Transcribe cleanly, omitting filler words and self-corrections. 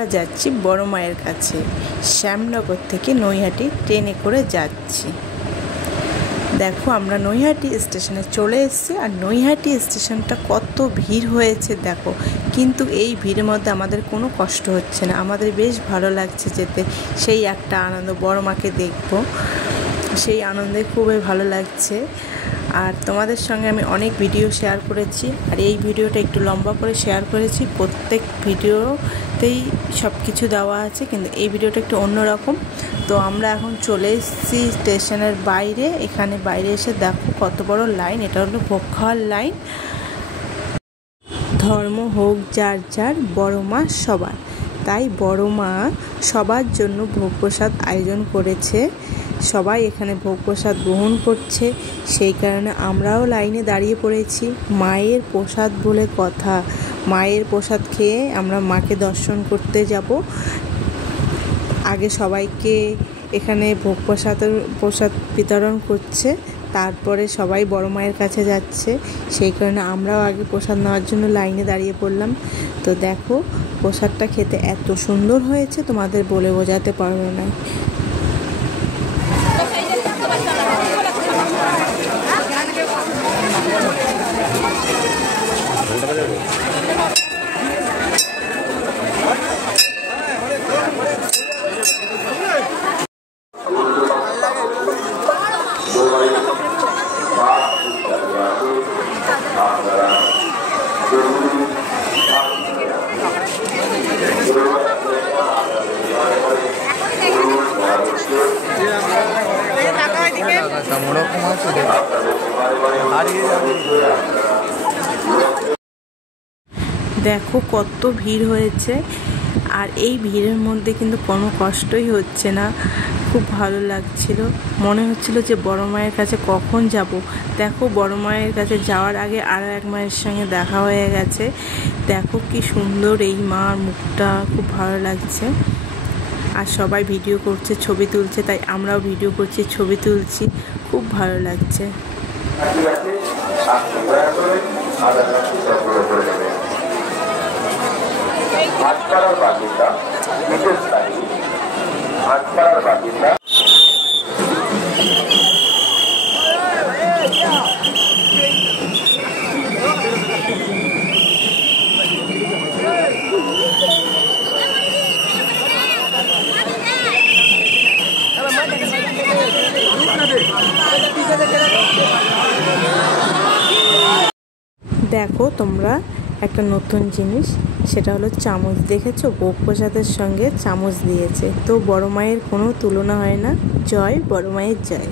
আমরা যাচ্ছি বড় মায়ের কাছে। শ্যামনগর থেকে নৈহাটি ট্রেনে করে যাচ্ছি। দেখো আমরা নৈহাটি স্টেশনে চলে এসেছি, আর নৈহাটি স্টেশনটা কত ভিড় হয়েছে দেখো। কিন্তু এই ভিড়ের মধ্যে আমাদের কোনো কষ্ট হচ্ছে না, আমাদের বেশ ভালো লাগছে যেতে। সেই একটা আনন্দ, বড় মাকে দেখবো, সেই আনন্দে খুবই ভালো লাগছে। আর তোমাদের সঙ্গে আমি অনেক ভিডিও শেয়ার করেছি, আর এই ভিডিওটা একটু লম্বা করে শেয়ার করেছি। প্রত্যেক ভিডিওতেই সব কিছু দেওয়া আছে, কিন্তু এই ভিডিওটা একটু অন্যরকম। তো আমরা এখন চলে এসেছি স্টেশনের বাইরে। এখানে বাইরে এসে দেখো কত বড় লাইন। এটা হলো ভোগ খাওয়ার লাইন। ধর্ম হোক যার যার, বড় মা সবার। তাই বড় মা সবার জন্য ভোগ প্রসাদ আয়োজন করেছে। সবাই এখানে ভোগ প্রসাদ গ্রহণ করছে, সেই কারণে আমরাও লাইনে দাঁড়িয়ে পড়েছি। মায়ের প্রসাদ বলে কথা, মায়ের প্রসাদ খেয়ে আমরা মাকে দর্শন করতে যাব। আগে সবাইকে এখানে ভোগ প্রসাদ বিতরণ করছে, তারপরে সবাই বড় মায়ের কাছে যাচ্ছে। সেই কারণে আমরাও আগে প্রসাদ নেওয়ার জন্য লাইনে দাঁড়িয়ে পড়লাম। তো দেখো প্রসাদটা খেতে এত সুন্দর হয়েছে, তোমাদের বলে বোঝাতে পারবো না। দেখো কত ভিড় হয়েছে, আর এই ভিড়ের মধ্যে কিন্তু কোনো কষ্টই হচ্ছে না। খুব ভালো লাগছিল, মনে হচ্ছিল যে বড় মায়ের কাছে কখন যাব। দেখো বড় মায়ের কাছে যাওয়ার আগে আর এক মায়ের সঙ্গে দেখা হয়ে গেছে। দেখো কি সুন্দর এই মার মুখটা, খুব ভালো লাগছে। আর সবাই ভিডিও করছে, ছবি তুলছে, তাই আমরাও ভিডিও করছি, ছবি তুলছি, খুব ভালো লাগছে। দেখো তোমরা একটা নতুন জিনিস, সেটা হলো চামচ। দেখেছো ভোগ প্রসাদের সঙ্গে চামচ দিয়েছে। তো বড় মায়ের কোনো তুলনা হয় না। জয় বড় মায়ের জয়।